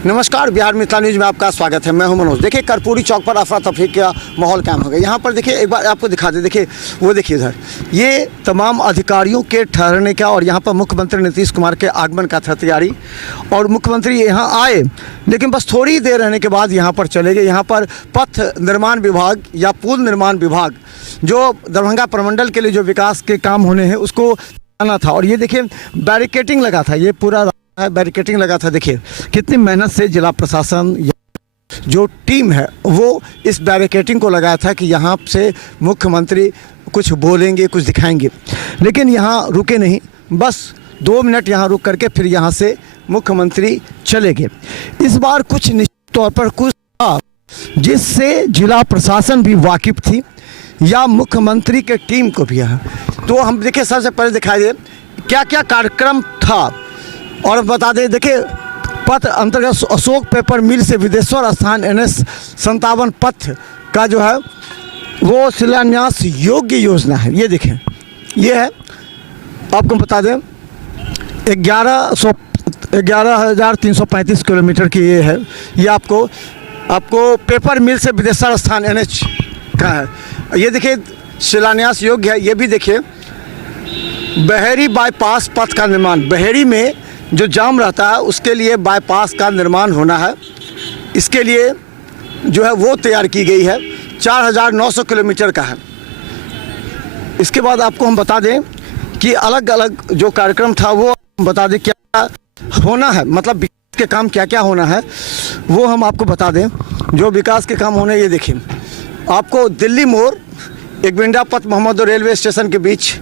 नमस्कार, बिहार मिथिला न्यूज़ में आपका स्वागत है। मैं हूं मनोज। देखिए, कर्पूरी चौक पर अफरा तफरी का माहौल कायम हो गया। यहाँ पर देखिए, एक बार आपको दिखा दे। देखिए, वो देखिए इधर, ये तमाम अधिकारियों के ठहरने का और यहाँ पर मुख्यमंत्री नीतीश कुमार के आगमन का था तैयारी। और मुख्यमंत्री यहाँ आए, लेकिन बस थोड़ी देर रहने के बाद यहाँ पर चले गए। यहाँ पर पथ निर्माण विभाग या पुल निर्माण विभाग, जो दरभंगा प्रमंडल के लिए जो विकास के काम होने हैं, उसको आना था। और ये देखिए, बैरिकेटिंग लगा था, ये पूरा बैरिकेटिंग लगा था। देखिए कितनी मेहनत से जिला प्रशासन जो टीम है वो इस बैरिकेटिंग को लगाया था कि यहाँ से मुख्यमंत्री कुछ बोलेंगे, कुछ दिखाएंगे। लेकिन यहाँ रुके नहीं, बस 2 मिनट यहाँ रुक करके फिर यहाँ से मुख्यमंत्री चले गए। इस बार कुछ निश्चित तौर पर कुछ था जिससे जिला प्रशासन भी वाकिफ थी या मुख्यमंत्री के टीम को भी है। तो हम देखिए, सबसे पहले दिखाई दे क्या क्या कार्यक्रम था और बता दें। देखिए, पथ अंतर्गत अशोक पेपर मिल से विदेश्वर स्थान NH 57 पथ का जो है वो शिलान्यास योग्य योजना है। ये देखें, ये है, आपको बता दें 11,335 किलोमीटर की ये है। ये आपको पेपर मिल से विदेश्वर स्थान NH का है। ये देखिए, शिलान्यास योग्य है। ये भी देखिए, बहेरी बाईपास पथ का निर्माण, बहेरी में जो जाम रहता है उसके लिए बाईपास का निर्माण होना है। इसके लिए जो है वो तैयार की गई है, 4,900 किलोमीटर का है। इसके बाद आपको हम बता दें कि अलग अलग जो कार्यक्रम था वो हम बता दें क्या होना है, मतलब विकास के काम क्या क्या होना है वो हम आपको बता दें। जो विकास के काम होने, ये देखिए, आपको दिल्ली मोड़, एकबिंडा पथ, मोहम्मद रेलवे स्टेशन के बीच,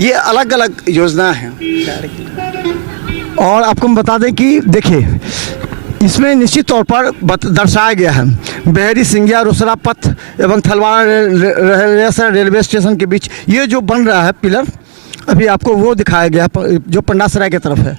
ये अलग अलग योजना है। और आपको हम बता दें कि देखिए, इसमें निश्चित तौर पर दर्शाया गया है बहेरी सिंगिया रोसड़ा पथ एवं थलवाड़ा रेलवे स्टेशन के बीच ये जो बन रहा है पिलर, अभी आपको वो दिखाया गया है जो पंडासराय की तरफ है।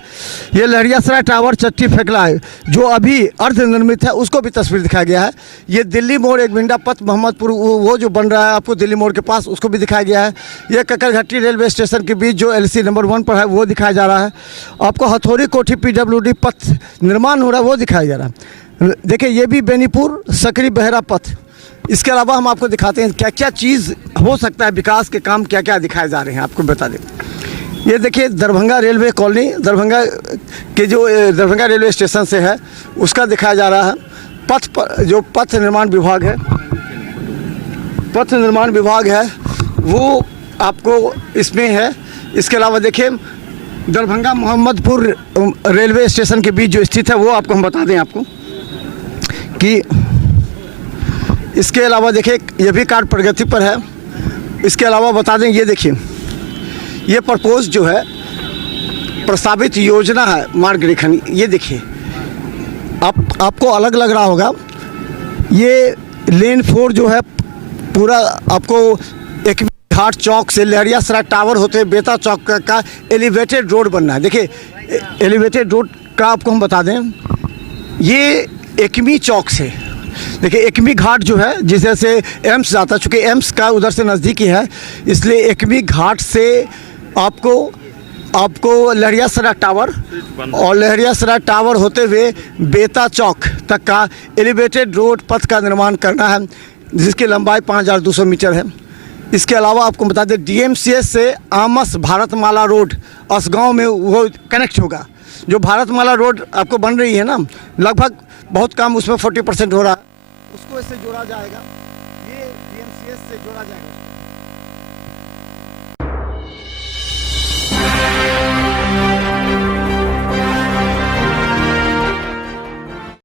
ये लहरियासराय टावर चट्टी फेकला है जो अभी अर्धनिर्मित है, उसको भी तस्वीर दिखाया गया है। ये दिल्ली मोड़ एकबिंडा पथ मोहम्मदपुर वो जो बन रहा है आपको दिल्ली मोड़ के पास, उसको भी दिखाया गया है। ये ककरघट्टी रेलवे स्टेशन के बीच जो LC नंबर 1 पर है वो दिखाया जा रहा है। आपको हथौड़ी कोठी PWD पथ निर्माण हो रहा है वो दिखाया जा रहा है। देखिए, ये भी बेनीपुर सकरी बहेरा पथ। इसके अलावा हम आपको दिखाते हैं क्या क्या चीज़ हो सकता है, विकास के काम क्या क्या दिखाए जा रहे हैं, आपको बता दें। ये देखिए, दरभंगा रेलवे कॉलोनी, दरभंगा के जो दरभंगा रेलवे स्टेशन से है उसका दिखाया जा रहा है। पथ पर जो पथ निर्माण विभाग है वो आपको इसमें है। इसके अलावा देखिए, दरभंगा मोहम्मदपुर रेलवे स्टेशन के बीच जो स्थित है वो आपको हम बता दें आपको कि इसके अलावा देखिए, ये भी कार्य प्रगति पर है। इसके अलावा बता दें, ये देखिए, ये प्रपोज जो है प्रस्तावित योजना है मार्ग रेखन। ये देखिए, आपको अलग लग रहा होगा, ये लेन 4 जो है पूरा आपको एक घाट चौक से लहरियासराय टावर होते हुए बेता चौक का एलिवेटेड रोड बनना है। देखिए, एलिवेटेड रोड का आपको हम बता दें, ये एकमी चौक से, देखिए एकमी घाट जो है जिसे से एम्स जाता है, चूँकि एम्स का उधर से नज़दीकी है, इसलिए एकमी घाट से आपको लहरियासराय टावर और लहरियासराय टावर होते हुए बेता चौक तक का एलिवेटेड रोड पथ का निर्माण करना है, जिसकी लंबाई 5,200 मीटर है। इसके अलावा आपको बता दें, DMCS से आमस भारतमाला रोड असगांव में वो कनेक्ट होगा। जो भारतमाला रोड आपको बन रही है ना, लगभग बहुत काम उसमें 40% हो रहा है, उसको इससे जोड़ा जाएगा। ये DMCS से जोड़ा जाएगा।